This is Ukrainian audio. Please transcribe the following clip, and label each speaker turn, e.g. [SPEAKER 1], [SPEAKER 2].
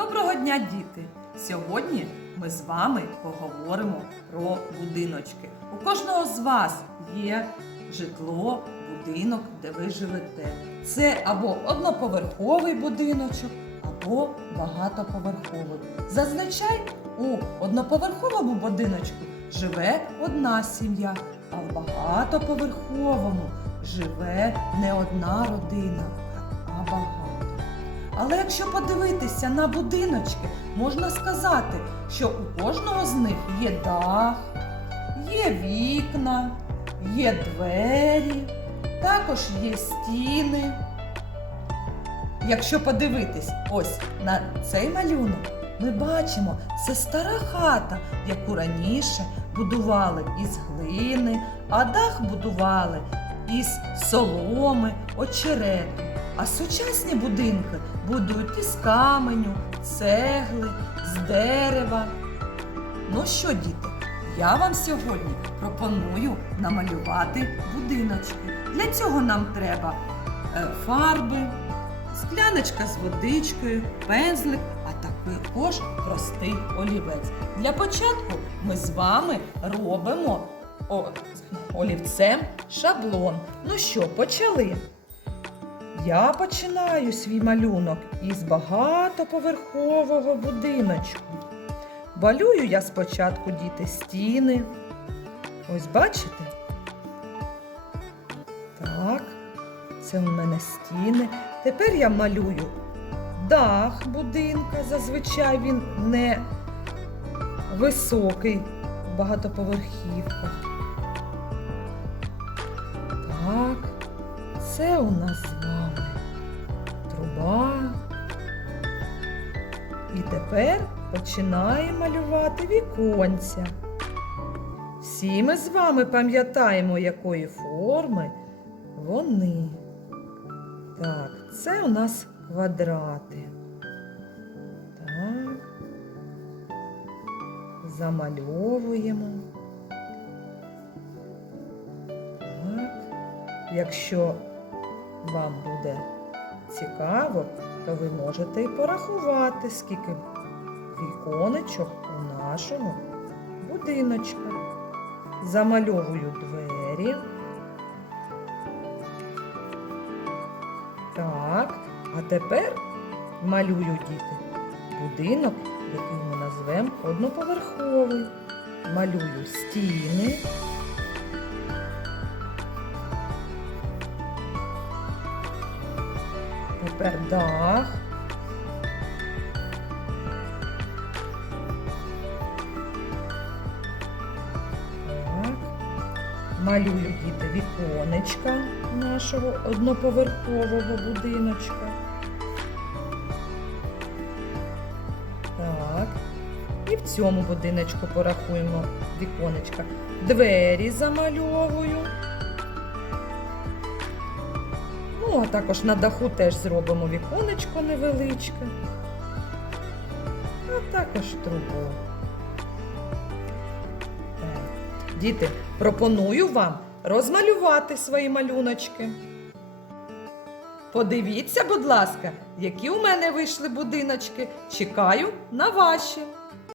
[SPEAKER 1] Доброго дня, діти! Сьогодні ми з вами поговоримо про будиночки. У кожного з вас є житло, будинок, де ви живете. Це або одноповерховий будиночок, або багатоповерховий. Зазвичай у одноповерховому будиночку живе одна сім'я, а в багатоповерховому живе не одна родина, а багато. Але якщо подивитися на будиночки, можна сказати, що у кожного з них є дах, є вікна, є двері, також є стіни. Якщо подивитись ось на цей малюнок, ми бачимо, це стара хата, яку раніше будували із глини, а дах будували із соломи, очерету. А сучасні будинки будують із каменю, цегли, з дерева. Ну що, діти, я вам сьогодні пропоную намалювати будиночки. Для цього нам треба е, фарби, скляночка з водичкою, пензлик, а також простий олівець. Для початку ми з вами робимо олівцем шаблон. Ну що, почали? Я починаю свій малюнок із багатоповерхового будиночку. Балюю я спочатку діти стіни. Ось бачите? Так, це в мене стіни. Тепер я малюю дах будинка. Зазвичай він не високий в багатоповерхівках. Так, це у нас тепер починаємо малювати віконця. Всі ми з вами пам'ятаємо, якої форми вони. Так, це у нас квадрати. Так. Замальовуємо. Так. Якщо вам буде цікаво, то ви можете і порахувати, скільки віконечок у нашому будиночку. Замальовую двері. Так, а тепер малюю діти будинок, який ми назвемо одноповерховий. Малюю стіни. Тепер дах. Так. Малюю діти віконечка нашого одноповерхового будиночка. Так. І в цьому будиночку порахуємо віконечка. Двері замальовую. Ну, а також на даху теж зробимо віконечко невеличке. А також трубу. Діти, пропоную вам розмалювати свої малюночки. Подивіться, будь ласка, які у мене вийшли будиночки. Чекаю на ваші.